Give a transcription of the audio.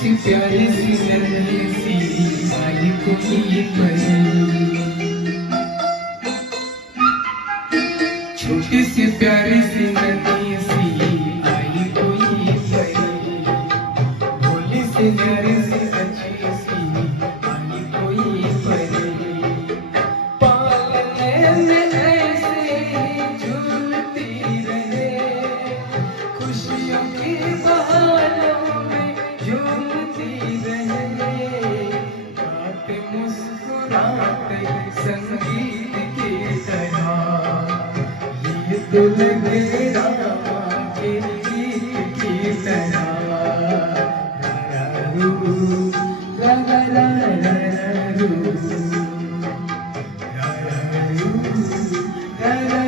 सी प्यारी सी नन्ही सी आई कोई परी, छोटी सी प्यारी सी नन्ही सी आई कोई परी, भोली सी न्यारी सी अच्छी सी आई कोई परी, पालने में ऐसे झूलती रहे, खुशियों की बहारों में झूमती रहे, गाते मुस्कुराते संगीत की तरह, ये तो लगे रामा के गीत की तरह। रा रा रू, रा रा रा रा रू, रा रा रू, रा रा